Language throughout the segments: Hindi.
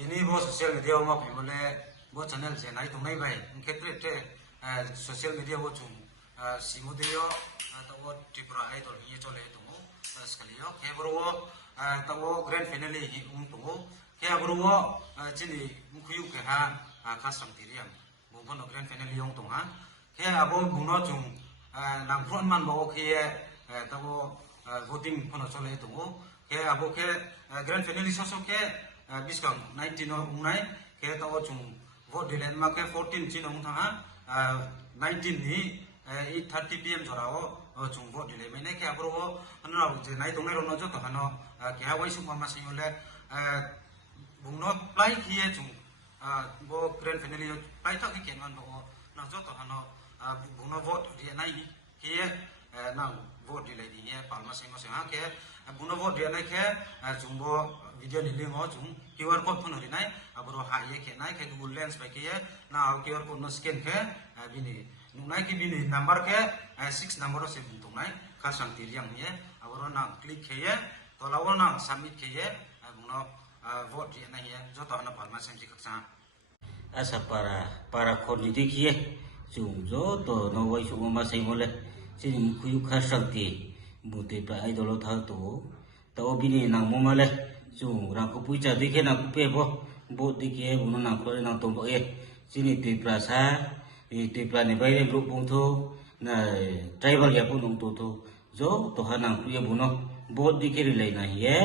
Ini bo social media ma pimole bo channel je nai tung nai bai खेत्रे ते social media bo chung simudio ta wo Tripura idol ye chole tungu skaliyo ke bro ta wo grand finale hi tungu ke bro chini mukhuyu ke ha khasam tiriam bo bono grand finale yong tunga ke abo buno chung nang phron man bo ke ta wo voting phono chole tungu ke abo ke grand finale so ke biskang 19 unai ke ta wo chung vote dilen ma ke 14 chin ong thanga 19 ni 8:30 PM jorao chung vote dile mene ke abro anra je nai tongai ro no jo to hano ke ha wai su ma singole bungno plai khie chung bo grand finale plai ta ki kenman bo na jo to hano bungno vote di nai khie na vote dile di ye palma singo se ha ke bungno vote di nai ke chung bo video ni ling ho chung QR code phone ri nai abro ha ye ke nai ke Google Lens ba ke na QR code no scan ke bini nunai ke bini number ke 6 number se buntung nai khasang tiriang ye abro na click ke ye to lawo na submit ke ye bungno vote ri nai ye joto na palma sem ji kaksa asa para khoni dikhiye chung jo to no wai su ma sai mole sin khuyu khasang ti bute pa idol tha to bini na mo male chung ra ko puja dikhe na pe bo dikhe buno na ko na to bo e sini Tripura sa Tripura ne bai lu bung tho na tribal ya punong to jo to hanang ye buno bo dikhe ri lai na ye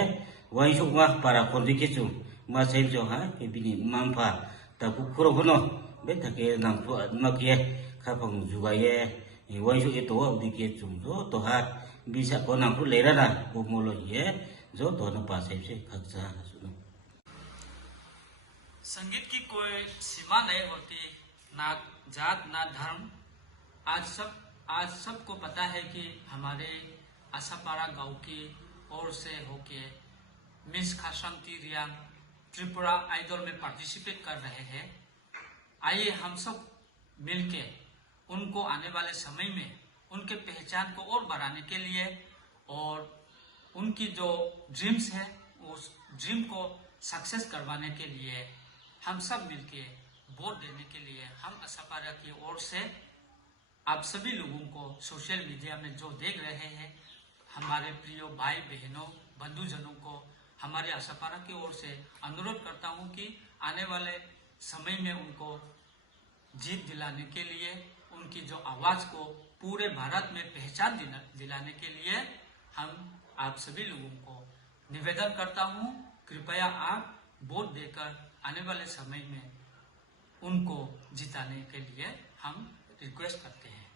wai su ma para kon dikhe chu ma sem jo ha ke bini mampa ta ku khoro hono be ta ke nang to ma ke kha phang ju ga ye wai su e to dikhe chung jo to ha bisa ko nang ku le ra na bo mo lo ye जो दोनों पास से खर्चा सुनो। संगीत की कोई सीमा नहीं होती, ना जात ना धर्म। आज सबको पता है कि हमारे आसापारा गांव की ओर से होके मिस खासंती रियांग त्रिपुरा आइडल में पार्टिसिपेट कर रहे हैं। आइए हम सब मिलके उनको आने वाले समय में उनके पहचान को और बढ़ाने के लिए और उनकी जो ड्रीम्स है उस ड्रीम को सक्सेस करवाने के लिए हम सब मिलके वोट देने के लिए हम आसापारा की ओर से आप सभी लोगों को सोशल मीडिया में जो देख रहे हैं हमारे प्रिय भाई बहनों बंधुजनों को हमारे आसापारा की ओर से अनुरोध करता हूं कि आने वाले समय में उनको जीत दिलाने के लिए उनकी जो आवाज को पूरे भारत में पहचान दिलाने के लिए हम आप सभी लोगों को निवेदन करता हूं, कृपया आप वोट देकर आने वाले समय में उनको जिताने के लिए हम रिक्वेस्ट करते हैं।